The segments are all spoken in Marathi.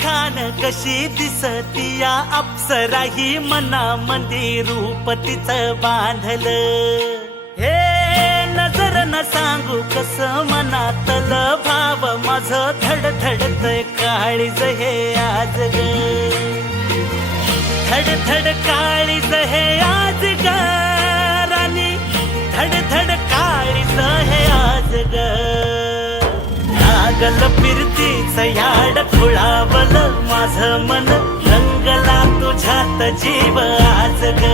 खान कशी दिसतीया अप्सरा ही मनामध्ये रूप तिचं बांधलं. हे नजर न सांगू कस मनातल भाव माझं धडधडतय काळीज हे आज ग. धडधड काळीज हे आज ग राणी, धडधड काळीज हे आज ग. लागल फिरतीच याड खुळावल माझं मन, रंगला तुझ्यात जीव आज ग.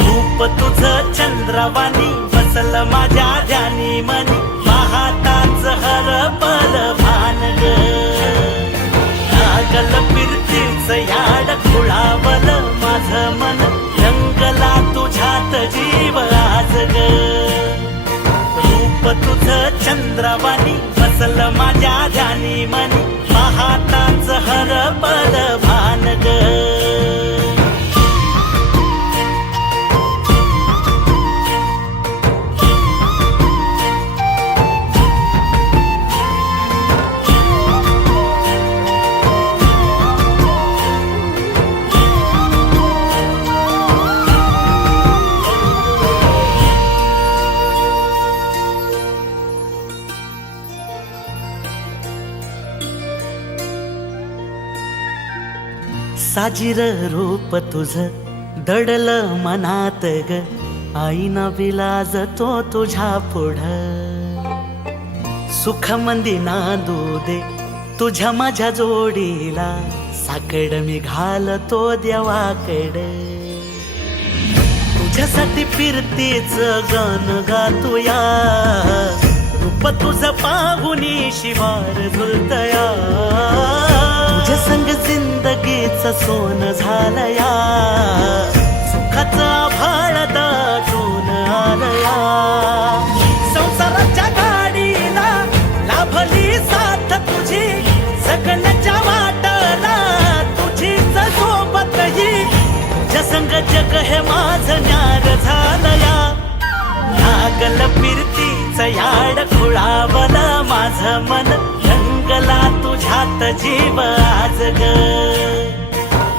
रूप तुझं चंद्रवाणी बसल माझ्या ध्यानी मनी, पाहताच हरपल भान ग. लागल फिरतीच याड खुळावल माझं मन, रंगला तुझ्यात जीव आज ग. रूप तुझं चंद्रवाणी बसल माझ्या ध्यानी मनी, पाहताच हरपल भान ग. साजिर रूप तुझं दडल मनात ग, आईना विलाज तो तुझ्या पुढं. सुख मंदी नांदू दे तुझ्या माझ्या जोडीला, साकड मी घालतो देवाकड. तुझ्यासाठी फिरतेच गान गातोया, रूप तुझं पाहुनी शिवार झुलतया. तुझ्या संग जिंदगीच सोन झालया, सुखाचं आभाळ दाटून आलया. संसाराच्या गाडीला लाभली साथ तुझी, जगण्याच्या वाटला तुझीच सोबत ही. तुझ्या संग जग हे माझं न्यार झालया. लागल फिरतीच याड खुळावल माझं मन, रंगला तुझ्यात जीव आज ग.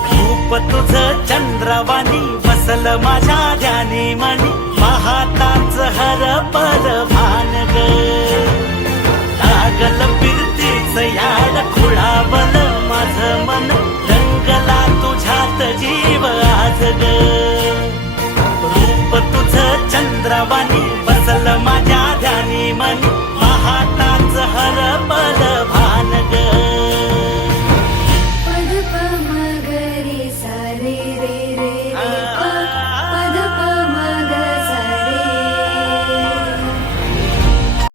रूप तुझं चंद्रवाणी बसल माझ्या ध्यानी मनी, पाहताच हरपल भान ग. लागल फिरतीच याड खुळावल माझं मन, रंगला तुझ्यात जीव आज ग. रूप तुझं चंद्रवाणी बसल माझ्या ध्यानी मनी, पाहताच हरपल भान ग.